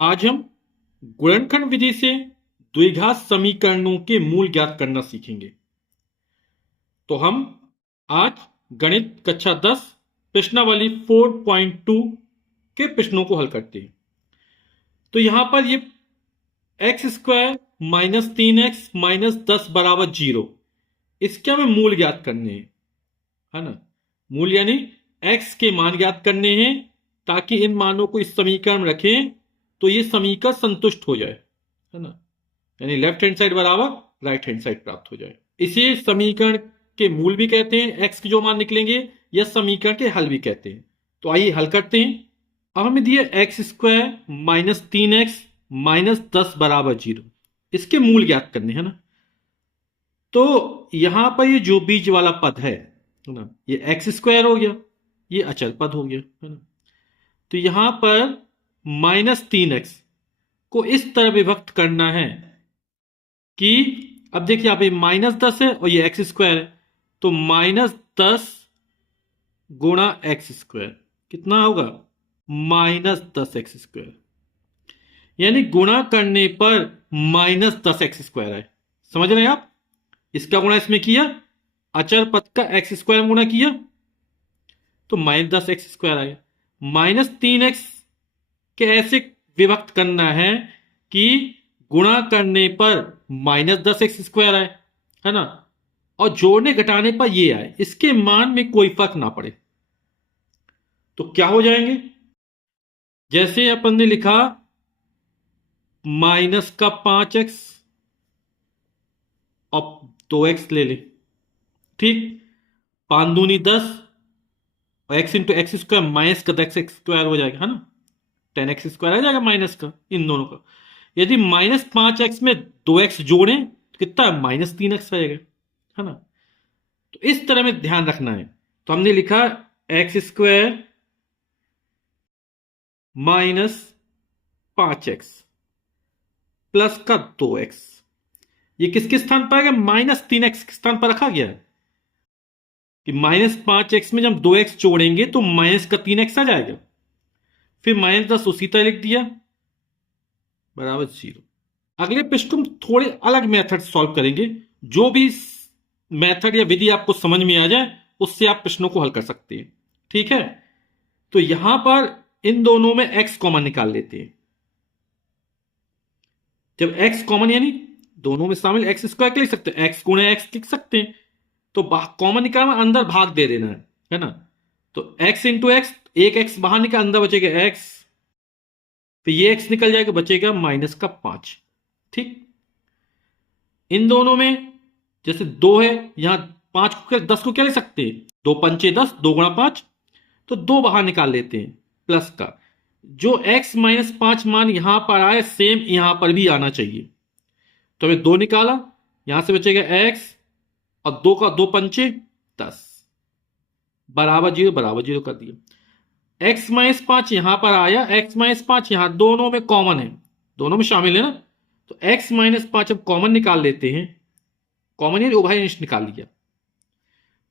आज हम गुणनखंड विधि से द्विघात समीकरणों के मूल ज्ञात करना सीखेंगे। तो हम आज गणित कक्षा 10 प्रश्नावली 4.2 के प्रश्नों को हल करते हैं। तो यहां पर ये x square minus 3x minus 10 बराबर 0, इसके हमें मूल ज्ञात करने हैं, है ना। मूल यानी x के मान ज्ञात करने हैं, ताकि इन मानों को इस समीकरण में रखें तो ये समीकरण संतुष्ट हो जाए, है ना। यानी लेफ्ट हैंड साइड बराबर राइट हैंड साइड प्राप्त हो जाए। इसे समीकरण के मूल भी कहते हैं, एक्स के जो मान निकलेंगे, या समीकरण के हल भी कहते हैं। तो आइए हल करते हैं। अब हमें दिया x square minus 3x minus 10 बराबर 0, इसके मूल ज्ञात करने, है ना। तो यहां पर ये जो बीच वाला पद है ना, ये एक्स स्क्वायर हो गया, ये अचल पद हो गया, है ना। तो यहां पर -3x को इस तरह विभक्त करना है कि, अब देखिए यहां पे -10 है और ये एक्स स्क्वायर है, तो -10 गुणा एक्स स्क्वायर कितना होगा, -10x², यानी गुणा करने पर -10x² आए। समझ रहे हैं आप, इसका गुणा इसमें किया, अचर पद का x² गुणा किया तो -10x² आया। -3x के ऐसे विभक्त करना है कि गुणा करने पर -10x² आए, है ना, और जोड़ने घटाने पर ये आए, इसके मान में कोई फर्क ना पड़े। तो क्या हो जाएंगे, जैसे अपन ने लिखा -5x और 2x ले ले, ठीक, 5 दूनी 10 और x into x square minus का x² हो जाएगा, है ना, 10x² आ जाएगा माइनस का इन दोनों का। यदि -5x में 2x जोड़ें तो कितना, -3x आएगा, है ना। तो इस तरह में ध्यान रखना है। तो हमने लिखा x² -5x प्लस का 2x, ये किसके स्थान पर आएगा, -3x के स्थान पर रखा गया है कि -5x में जब 2x जोड़ेंगे तो -3x आ जाएगा। फिर -10 उसी तरह लिख दिया बराबर 0। अगले प्रश्न को हम थोड़े अलग मेथड सॉल्व करेंगे, जो भी मेथड या विधि आपको समझ में आ जाए उससे आप प्रश्नों को हल कर सकते हैं, ठीक है। तो यहां पर इन दोनों में x कॉमन निकाल लेते हैं। जब x कॉमन यानी दोनों में शामिल x² लिख सकते हैं, x गुणे x लिख सकते हैं। तो कॉमन निकालना, अंदर भाग दे देना है ना। तो x इंटू एक्स, एक x बाहर निकाल, अंदर बचेगा x, फिर ये x निकल जाएगा, बचेगा -5, ठीक। इन दोनों में जैसे 2 है, यहां 5 को 10 को क्या ले सकते हैं, 2 पंचे 10, 2 गुणा 5, तो 2 बाहर निकाल लेते हैं प्लस का। जो x -5 मान यहां पर आए, सेम यहां पर भी आना चाहिए। तो हमें 2 निकाला, यहां से बचेगा x, और 2 का 2 पंचे 10 बराबर 0, बराबर 0 कर दिया। x -5 यहां पर आया, x -5 यहां दोनों में कॉमन है, दोनों में शामिल है ना। तो x -5 अब कॉमन निकाल लेते हैं, कॉमन यानी उभयनिष्ठ निकाल लिया।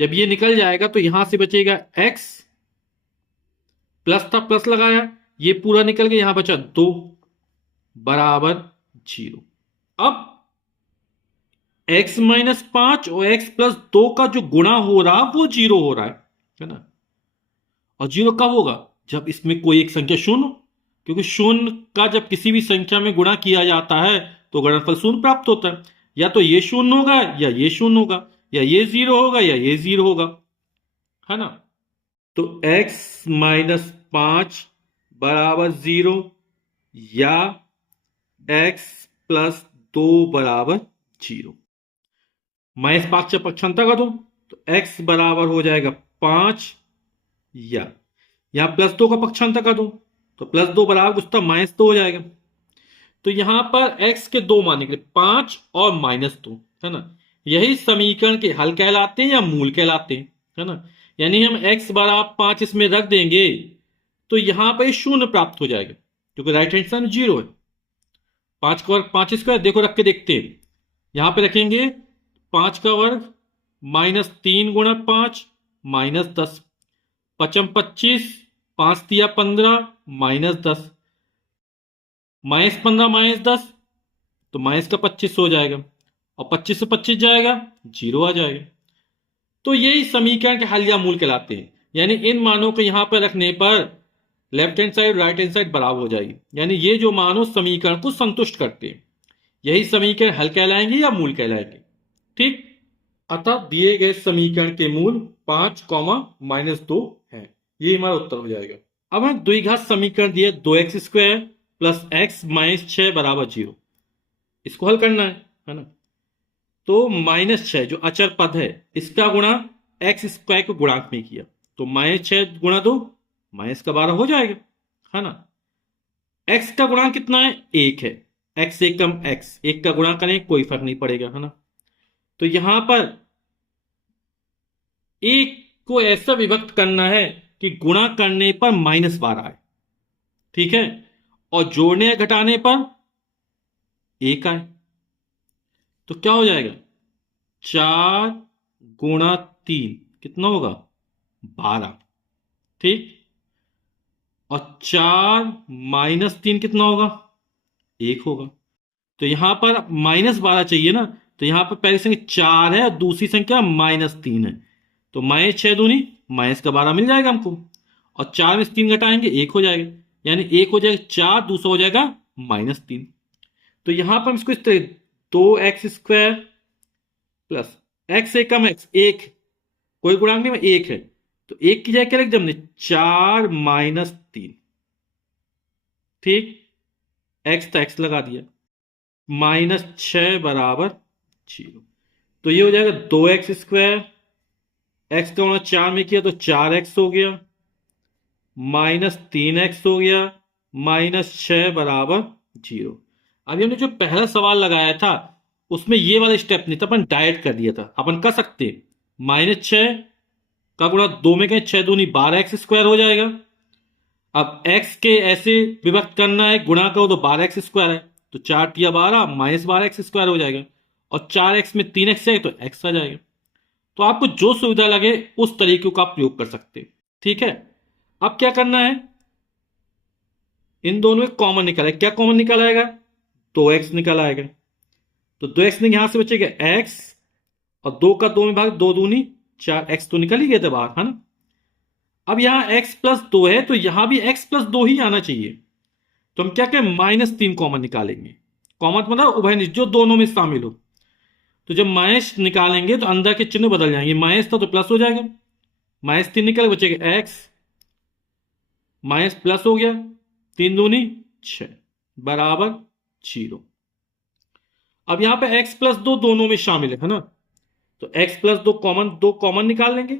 जब ये निकल जाएगा तो यहां से बचेगा x, प्लस था प्लस लगाया, ये पूरा निकल गया, यहां बचा 2 बराबर 0। अब x -5 और x + 2 का जो गुणा हो रहा वो 0 हो रहा है ना। और 0 कब होगा, जब इसमें कोई एक संख्या शून्य हो, क्योंकि शून्य का जब किसी भी संख्या में गुणा किया जाता है तो गुणनफल शून्य प्राप्त होता है। या तो ये शून्य होगा, या ये शून्य होगा, या ये 0 होगा, या ये 0 होगा, है ना। तो x -5 बराबर 0, या x + 2 बराबर 0। -5 से पक्षांतर कर दो तो x बराबर हो जाएगा 5, या यहां +2 का पक्षांतर कर दो तो +2 बराबर कुछ -2 हो जाएगा। तो यहां पर x के 2 मान निकले, 5 और -2, है ना। यही समीकरण के हल कहलाते हैं या मूल कहलाते हैं, है ना। यानी हम x बराबर 5 इसमें रख देंगे तो यहां पर शून्य प्राप्त हो जाएगा, क्योंकि राइट हैंड साइड 0 है। 5 का वर्ग 5², देखो रख के देखते हैं, यहां पे रखेंगे 5 का वर्ग -3 गुणा 5 -10, 5 × 25, 5 × 15 -10, -15 -10 तो माइनस का 25 हो जाएगा, और 25 से 25 जाएगा, 0 आ जाएगा। तो यही समीकरण के हल या मूल कहलाते हैं। यानी इन मानों को यहां पर रखने पर left hand side right hand side बराबर हो जाएगी। यानी ये जो मान उस समीकरण को संतुष्ट करते हैं, यही समीकरण हल कहलाएंगे या मूल कहलाएंगे। ठीक। अतः दिए गए समीकरण के मूल 5, -2 है। ये हमारा उत्तर हो जाएगा। अब हमें द्विघात समीकरण दिया 2x² + x - 6 = 0। इसको हल करना है ना। तो -6 जो अचर पद है, इसका गुणा x² को गुणांक में किया, तो -6 × 2 -12 हो जाएगा, है ना। x का गुणांक कितना है? 1 है। x से कम x, 1 का गुणा करें कोई फर्क नहीं पड़ेगा, है ना। तो यहां पर 1 को ऐसा विभक्त करना है कि गुणा करने पर -12 आए, ठीक है, और जोड़ने या घटाने पर 1 आए। तो क्या हो जाएगा? 4 × 3 कितना होगा? 12। ठीक। और 4 - 3 कितना होगा? 1 होगा। तो यहां पर -12 चाहिए ना, तो यहां पर पहली संख्या 4 है और दूसरी संख्या -3 है। तो -6 दूनी -12 मिल जाएगा हमको, और 4 में से 3 घटाएंगे 1 हो जाएगा। यानी 1 हो जाएगा 4, दूसरा हो जाएगा -3। तो यहां पर हम इसको इस तरह 2x² प्लस x से कम x, 1 कोई गुणांक नहीं में 1 है, तो 1 की जगह क्या लिख दिया हमने? 4 - 3। ठीक। x तो x लगा दिया, -6 = 0। तो ये हो जाएगा 2x², x का गुणा 4 में किया तो 4x हो गया, -3x हो गया, -6 = 0। अभी हमने जो पहला सवाल लगाया था उसमें ये वाला स्टेप नहीं था, अपन डायरेक्ट कर दिया था। अपन कर सकते -6 का गुणा 2 में कहें 6 दूनी 12x² हो जाएगा। अब x के ऐसे विभक्त करना है, गुणा करो तो 12x² है, तो 4 × 12 -12x² हो जाएगा, और 4x में 3x है तो x आ जाएगा। तो आपको जो सुविधा लगे उस तरीके का आप प्रयोग कर सकते हैं। ठीक है। अब क्या करना है? इन दोनों में कॉमन निकाला है। क्या कॉमन निकाला आएगा? 2x निकल आएगा। तो 2x में यहां से बचेगा x, और 2 का 2 में भाग, 2 दूनी 4, x तो निकल ही गया था बाहर, है ना। अब यहां x + 2 है, तो यहां भी x + 2 ही आना चाहिए। तो हम क्या कहें? -3 कॉमन निकालेंगे। कॉमन मतलब उभयनिष्ठ, जो दोनों में शामिल हो। तो जब माइनस निकालेंगे तो अंदर के चिन्ह बदल जाएंगे, माइनस था तो प्लस हो जाएगा, -3 निकल बचेगा x, माइनस प्लस हो गया, 3 दूनी 6 = 0। अब यहां पे x + 2 दोनों में शामिल है ना, तो x + 2 कॉमन निकाल लेंगे,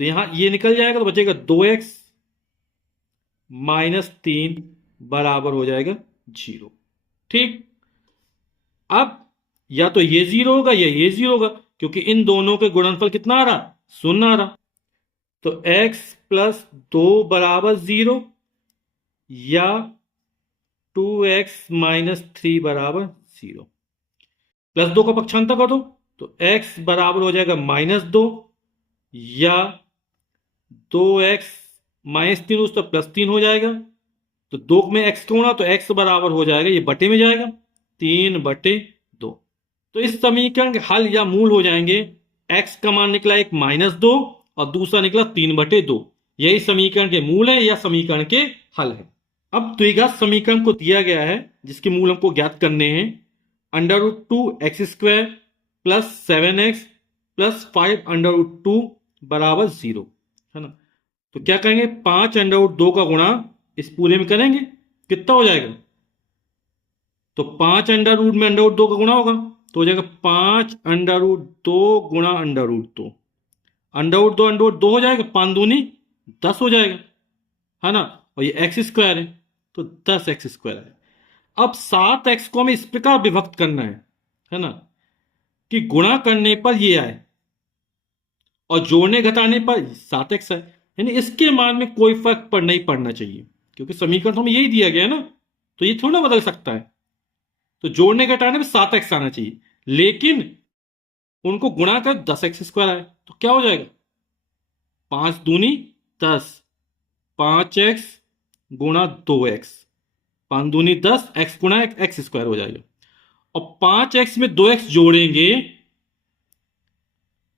तो यहां ये निकल जाएगा, तो बचेगा 2x -3 बराबर हो जाएगा 0। ठीक। अब या तो ये 0 होगा या ये 0 होगा, क्योंकि इन दोनों के गुणनफल कितना आ रहा? 0 आ रहा। तो x + 2 = 0, या 2x - 3 = 0। +2 का पक्षांतर कर दो, तो x बराबर हो जाएगा -2, या 2x -3 उस तो +3 हो जाएगा। तो 2 में x को गुणा तो x बराबर हो जाएगा, ये बटे में जाएगा, 3/2। तो इस समीकरण के हल या मूल हो जाएंगे, x का मान निकला एक -2 और दूसरा निकला 3/2। यही समीकरण के मूल है या समीकरण के हल है। अब द्विघात समीकरण को दिया गया है जिसके मूल हमको ज्ञात करने हैं। √2x² + 7x + 5√2 = 0, है ना। तो क्या करेंगे? 5√2 का गुणा इस पूरे में करेंगे, कितना हो जाएगा? तो 5 अंडर रूट में √2 का गुणा होगा, तो हो जाएगा 5 √2 गुणा √2। √2 हो जाएगा, 5 दूनी 10 हो जाएगा, है ना। और ये x² है, तो 10x² है। अब 7x को हमें इस प्रकार विभक्त करना है ना, कि गुणा करने पर ये आए और जोड़ने घटाने पर 7x आए। यानी इसके मान में कोई फर्क नहीं पड़ना चाहिए, क्योंकि समीकरण तो हमें यही दिया गया है ना, तो ये थोड़ा बदल सकता है। तो जोड़ने घटाने में 7x आना चाहिए, लेकिन उनको गुणा कर 10x² आए, तो क्या हो जाएगा? 5 दूनी 10, 5x गुणा 2x, 5 दूनी 10, एक्स गुणा एक्स स्क्वायर हो जाएगा। और 5x में 2x जोड़ेंगे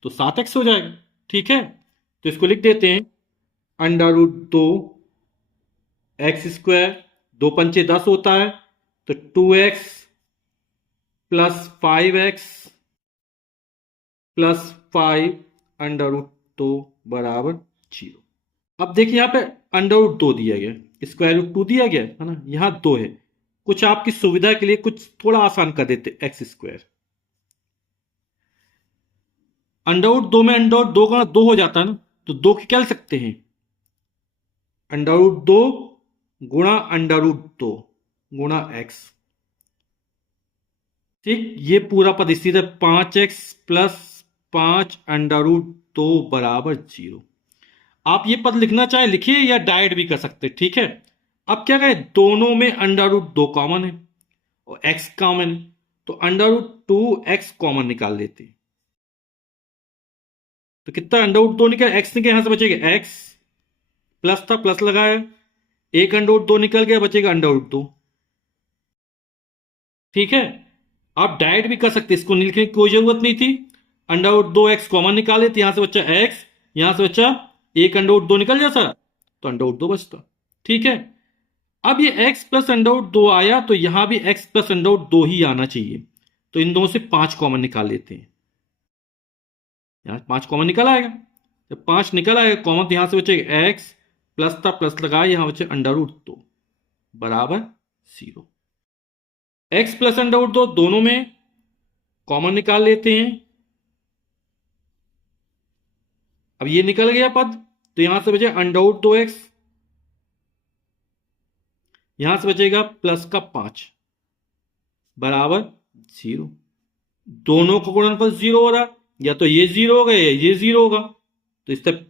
तो 7x हो जाएगा। ठीक है, तो इसको लिख देते हैं अंडर रूट 2 एक्स स्क्वायर, 2 पंचे 10 होता है, तो 2x plus 5x plus 5 under root 2 बराबर 0। अब देखिए यहां पे अंडर रूट 2 दिया गया, स्क्वायर रूट 2 दिया गया है ना, यहां 2 है। कुछ आपकी सुविधा के लिए कुछ थोड़ा आसान कर देते, एक्स स्क्वायर अंडर रूट 2 में अंडर रूट 2 का 2 हो जाता है ना, तो 2 की क्या लिख सकते हैं, अंडर रूट 2 गुणा अंडर रूट 2 गुणा एक्स। ठीक, ये पूरा पद इसी तरह 5x प्लस 5 अंडर रूट 2 बराबर 0। आप ये पद लिखना चाहे लिखिए या डायरेक्ट भी कर सकते, ठीक है। अब क्या कहें, दोनों में अंडर रूट 2 कॉमन है और x कॉमन है, तो अंडर रूट 2x कॉमन निकाल लेते हैं। तो कितना अंडर रूट 2 निकल, x निकल, यहां से बचेगा x प्लस था, प्लस लगाया, एक अंडर रूट 2 निकल गया, बचेगा अंडर रूट 2। ठीक है, आप डायरेक्ट भी कर सकते, इसको लिखने की कोई जरूरत नहीं थी। अंडर रूट 2x कॉमन निकाले तो यहां से बच्चा x, यहां से बच्चा एक अंडर रूट 2 निकल जाता, तो अंडर रूट 2 बचता। ठीक है, अब ये x प्लस अंडर रूट 2 आया, तो यहां भी x प्लस अंडर रूट 2 ही आना चाहिए, तो इन दोनों से 5 कॉमन निकाल लेते हैं। यहां 5 कॉमन निकल आएगा, जब 5 निकल आएगा कॉमन, तो यहां से बचेगा x प्लस था, प्लस लगाया, यहां बचे अंडर रूट 2 बराबर 0। x प्लस अंडर रूट 2 दोनों में कॉमन निकाल लेते हैं। अब ये निकल गया पद, तो यहां से बचे अंडर रूट 2x, यहां से बचेगा प्लस का 5 बराबर 0। दोनों का गुणनफल 0 हो रहा, या तो ये 0 होगा या ये 0 होगा, तो इस तरह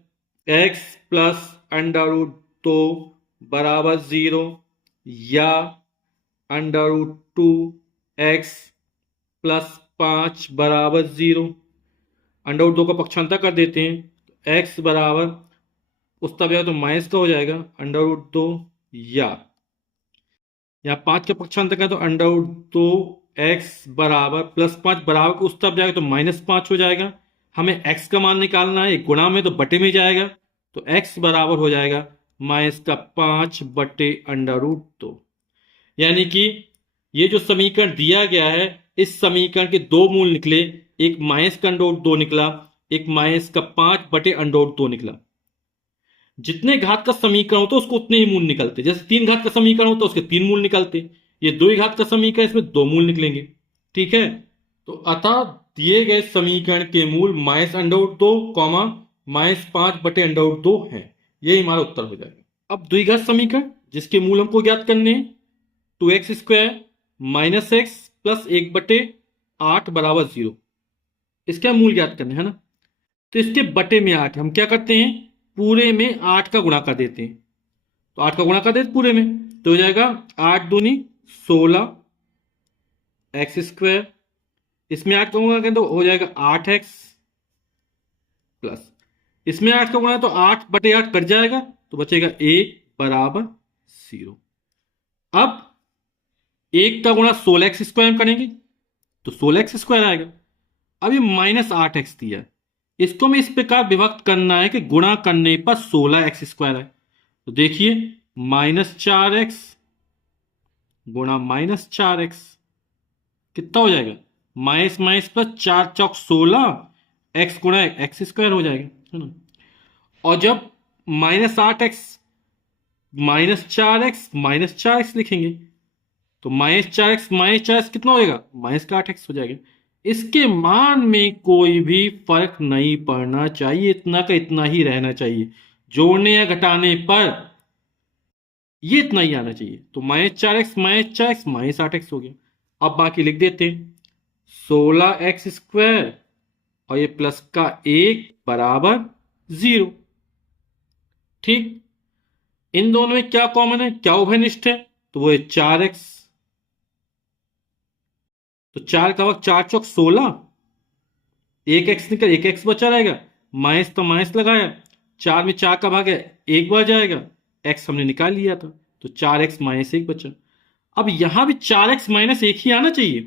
x प्लस अंडर रूट 2 बराबर 0 या अंडर रूट 2 एक्स प्लस 5 बराबर 0। अंडर रूट 2 का पक्षांतर कर देते हैं, तो x बराबर उस तब तो माइनस का हो जाएगा अंडर रूट 2, या यहाँ 5 का पक्षांतर करें तो अंडर रूट 2 एक्स बराबर प्लस 5 बराबर उस तब जाएगा तो -5 हो जाएगा। हमें x का मान निकालना है, गुणा में तो बटे में जाएगा, तो x बराबर हो जाएगा -5 बटे अंडर रूट 2। यानी कि ये जो समीकरण दिया गया है, इस समीकरण के दो मूल निकले, एक माइनस का अंडर रूट 2 निकला, एक माइनस का 5 बटे अंडर रूट 2 निकला। जितने घात का समीकरण होता है उसको उतने ही मूल निकलते, जैसे 3 घात का समीकरण होता है उसके 3 मूल निकलते, ये 2 घात का समीकरण, इसमें 2 मूल निकलेंगे। ठीक है, तो अतः दिए गए समीकरण के मूल माइनस अंडर रूट 2 कॉमा -5 बटे अंडर रूट 2 है, यही हमारा उत्तर हो जाएगा। अब द्विघात समीकरण जिसके मूल हमको ज्ञात करने हैं, 2x square minus x plus 1 बटे 8 बराबर 0, इसका मूल ज्ञात करना है ना, तो इसके बटे में 8 हम क्या करते हैं, पूरे में 8 का गुणा कर देते हैं, तो 8 का गुणा कर देते पूरे में, तो हो जाएगा 8 दूनी 16 एक्स स्क्वायर, इसमें 8 का गुणा करें तो हो जाएगा 8x प्लस, इसमें 8 का गुणा तो 8 बटे 8 कट जाएगा, तो बचेगा 1 बराबर 0। अब 1 का गुणा 16x स्क्वायर करेंगे तो 16x स्क्वायर आएगा। अब ये -8x दिया, इसको हमें इस प्रकार विभक्त करना है कि गुणा करने पर 16x स्क्वायर है, तो देखिए -4x गुणा -4x कितना हो जाएगा, माइनस माइनस प्लस 4 चौक 16 x गुणा एक्स स्क्वायर हो जाएगा, है ना। और जब -8x -4x लिखेंगे तो -4x कितना हो जाएगा, -8x हो जाएगा। इसके मान में कोई भी फर्क नहीं पड़ना चाहिए, इतना का इतना ही रहना चाहिए, जोड़ने या घटाने पर ये इतना ही आना चाहिए, तो -4x -8x हो गया। अब बाकी लिख देते हैं, 16x स्क्वायर और ये प्लस का 1 बराबर 0। ठीक, इन दोनों में क्या कॉमन है, क्या उभयनिष्ठ है, तो वो है 4x, तो 4 का वक्त 4 चौक 16, 1x निकल 1x बचा रहेगा, माइनस तो माइनस लगाया, 4 में 4 का भाग है 1 बार जाएगा, x हमने निकाल लिया था, तो 4x -1 बचा। अब यहां भी 4x माइनस एक ही आना चाहिए,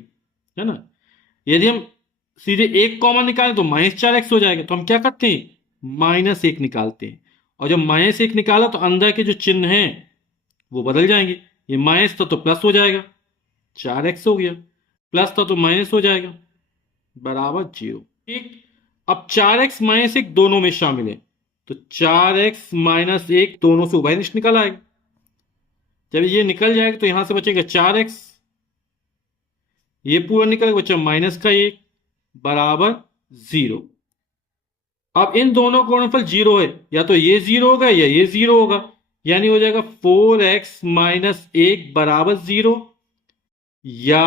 है ना। यदि हम सीधे एक कॉमन निकालें तो -4x हो जाएगा, तो हम क्या करते हैं -1 निकालते हैं, और जब -1 निकाला तो अंदर के जो चिन्ह हैं वो बदल जाएंगे। ये माइनस था तो प्लस हो जाएगा, 4x हो गया, प्लस था तो माइनस हो जाएगा, बराबर 0। ठीक, अब 4x -1 दोनों में शामिल है, तो 4x -1 दोनों से उभयनिष्ठ निकल आएगा। जब ये निकल जाएगा तो यहां से बचेगा 4x, ये पूरा निकल बचा -1 बराबर 0। अब इन दोनों का गुणनफल 0 है, या तो ये 0 होगा या ये 0 होगा, यानी हो जाएगा 4x -1 बराबर 0 या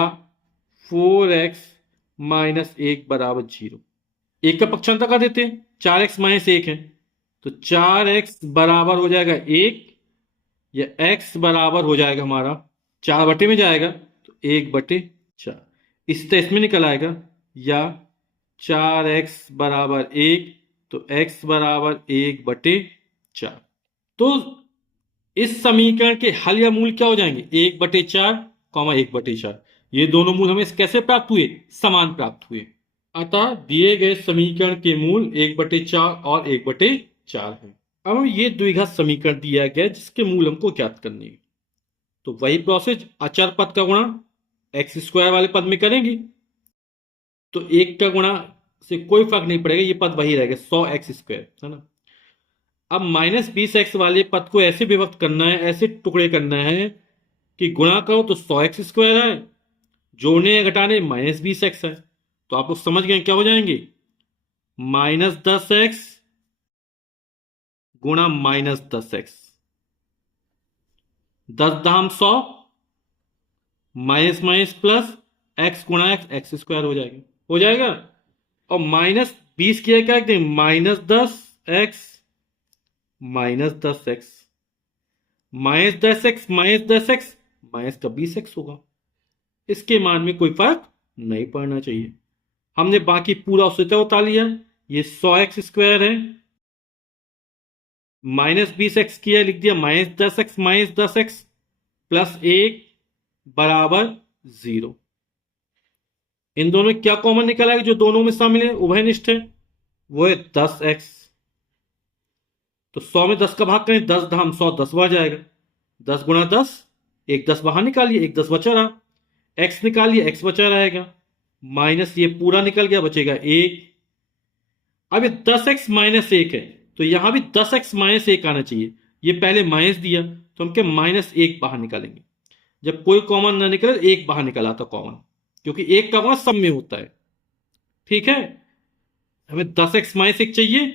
4x -1 बराबर 0। एक का पक्षांतर कर देते हैं, 4x -1 है तो 4x बराबर हो जाएगा 1, या x बराबर हो जाएगा हमारा 4 बटे में जाएगा तो 1/4, इस तरह इसमें निकल आएगा, या 4x बराबर 1 तो x बराबर 1/4। तो इस समीकरण के हल या मूल क्या हो जाएंगे 1/4, 1/4। ये दोनों मूल हमें कैसे प्राप्त हुए, समान प्राप्त हुए। अतः दिए गए समीकरण के मूल 1/4 और 1/4 है। अब ये द्विघात समीकरण दिया गया जिसके मूल हमको ज्ञात करने हैं, तो वही प्रोसेस अचर पद का गुणा x² वाले पद में करेंगे, तो एक का गुणा से कोई फर्क नहीं पड़ेगा, ये पद वही रहेगा 100x², है ना। अब -20x वाले पद को ऐसे विभक्त करना है, ऐसे टुकड़े करना है कि गुणा करो तो 100x² है, जोड़ने या घटाने -20x है, तो आप लोग समझ गए क्या हो जाएंगे, -10x गुणा -10x, 10 धाम 100, माइनस माइनस प्लस x गुणा x² हो जाएगा, और -20 किया क्या लिखते हैं -10x -10x, -10x -10x minus का 20x होगा, इसके मान में कोई फर्क नहीं पड़ना चाहिए। हमने बाकी पूरा सूत्र उतार लिया, ये 100x² है, -20x किया लिख दिया -10x -10x प्लस 1 बराबर 0। इन दोनों में क्या कॉमन निकल आएगा जो दोनों में शामिल है, उभयनिष्ठ है, वो है 10x। तो 100 में 10 का भाग करें, 10 धाम 100 10 बार जाएगा, 10 गुणा 10, एक 10 बाहर निकालिए, एक 10 बचा रहा, x निकालिए, x बचा रहेगा, माइनस ये पूरा निकल गया, बचेगा 1। अब ये 10x -1 है, तो यहां भी 10x -1 आना चाहिए, ये पहले माइनस दिया तो हम क्या -1 बाहर निकालेंगे, जब कोई कॉमन ना निकले 1 बाहर निकल आता कॉमन, क्योंकि 1 का गुणा सब में होता है। ठीक है, हमें 10x -1 चाहिए,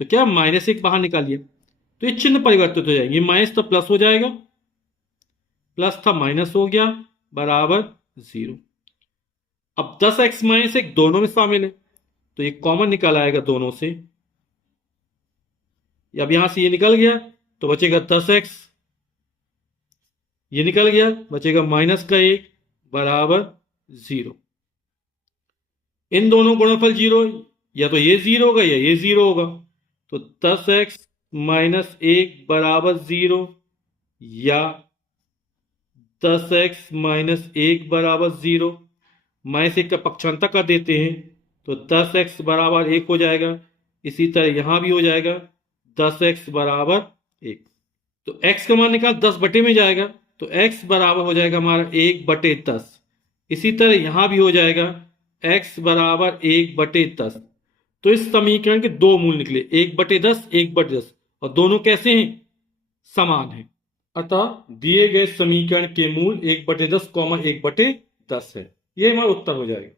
तो क्या -1 बाहर निकालिए, तो ये चिन्ह परिवर्तित हो जाएंगे, माइनस था प्लस हो जाएगा, प्लस था माइनस हो गया, बराबर 0। अब 10x -1 दोनों में शामिल है, तो ये कॉमन निकल आएगा दोनों से, अब यहां से ये निकल गया तो बचेगा 10x, ये निकल गया बचेगा -1 बराबर 0। इन दोनों गुणनफल 0, या तो ये 0 होगा या ये 0 होगा, तो 10x -1 बराबर 0 या 10x -1 बराबर 0। -1 का पक्षांतर कर देते हैं तो 10x बराबर 1 हो जाएगा, इसी तरह यहां भी हो जाएगा 10x बराबर 1। तो x का मान निकाल 10 बटे में जाएगा, तो x बराबर हो जाएगा हमारा 1/10। इसी तरह यहां भी हो जाएगा x बराबर 1/10। तो इस समीकरण के दो मूल निकले, 1/10 1/10, और दोनों कैसे हैं, समान हैं। अतः दिए गए समीकरण के मूल 1/10 1/10 है, यह हमारा उत्तर हो जाएगा।